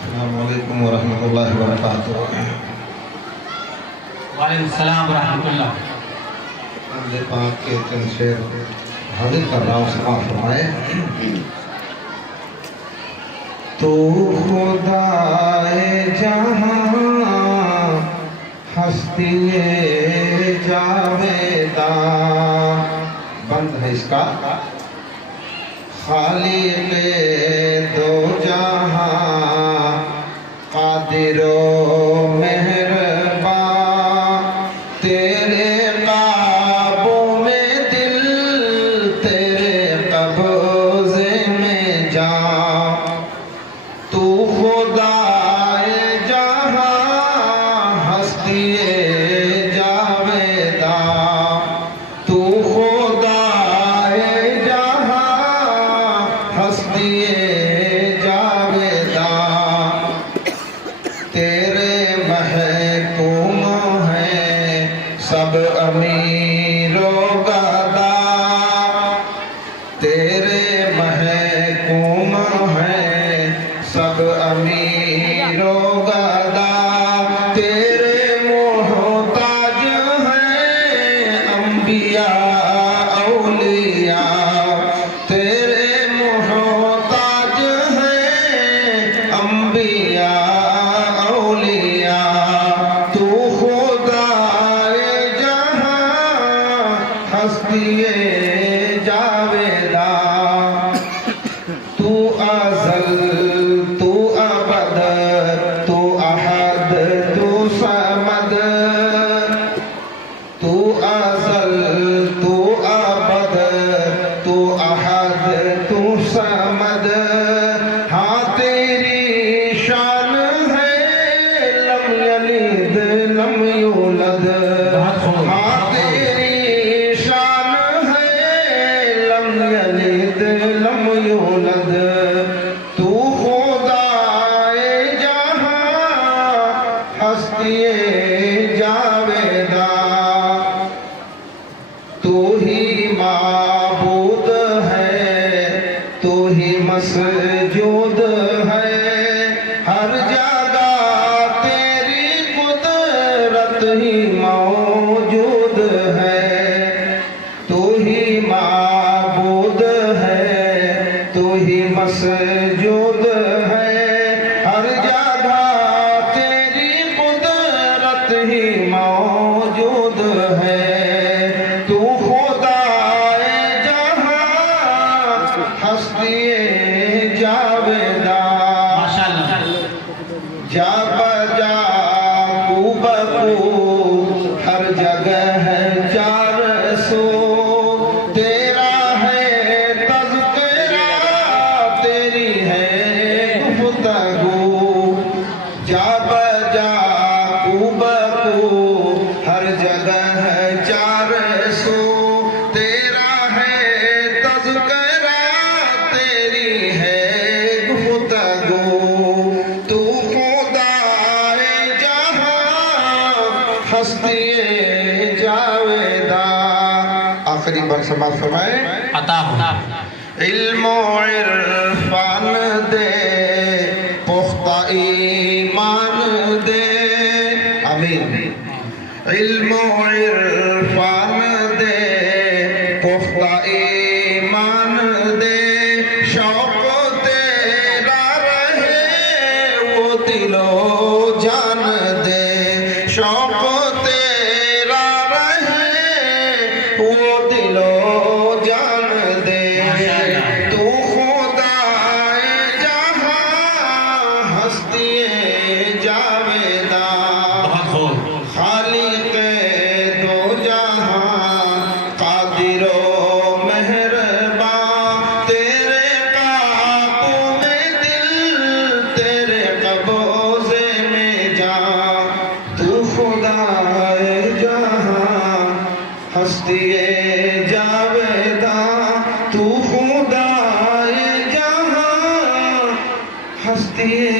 अस्सलामुअलैकुम वरहमतुल्लाहि वबरकातुहू। वालेकुम सलाम वरहमतुल्लाह। अल्लाह पाक के चंद शेर हाजिर कर रहा हूँ, समाअत फरमाए। तू खुदाए जहां हस्तिए जावेदा, बंद है इसका। खालिक़े दो जहां कादिरो मेहरबान, तेरे काबू में दिल, तेरे कब्ज़े में जान। तू खुदाए जहां हस्तिए जावेदा, तू खुदाए जहां हस्तिए जावेदा, तेरे महकूम हैं सब अमीरों गदा, तेरे महकूम हैं सब अमीरों गदा, तेरे मोहताज हैं अंबिया औलिया, तेरे मोहताज हैं अंबिया औलिया। तू खुदाए जहां हस्तिए जावेदा, तू अज़ल तू अबद तू अहद तू समद, तू अज़ल तू अबद तू अहद तू समद। हाँ तेरी शान है लम यलिद लम यूलद, हाँ तेरी शान है लम यलिद लम यूलद। तू खुदाए जहां हस्तिए जावेदा, तू ही माबूद है, तू ही मसजूद है, हर जगह तेरी कुदरत ही मौजूद है। तू ही माबूद है, तू ही मसजूद है, हर जगह तेरी कुदरत ही मौजूद है। तू खुदाए जहां हस्तिए जावेदा, माशाअल्लाह। जा बजा बकू हर जगह चार सो, तेरा है तज़किरा तेरी है गुफ्तगू। जा बजा बकू हर जगह चार सो, तेरा है तज़किरा तेरी है गुफ्तगू। तू खुदाए जहां हस्तिए जावेदा। आखिरी बार समाअत फरमाए। अता हो। इल्मो इरफान दे, पुख्ता ईमान दे, आमीन। इल्मो इरफान दे, पुख्ता ईमान दे, शौक तेरा रहे वो दिलो जान दे, शौक तेरा रहे वो दिलो जान दे। तू खुदाए जहां हस्तिए जावेदा, बहुत खूब। खालिक़े दो जहां कादिरो मेहरबान, तेरे काबू में दिल, तेरे कब्ज़े में जान। तू खुदाए जहां हस्तिए जावेदा, तू खुदाए जहां हस्तिए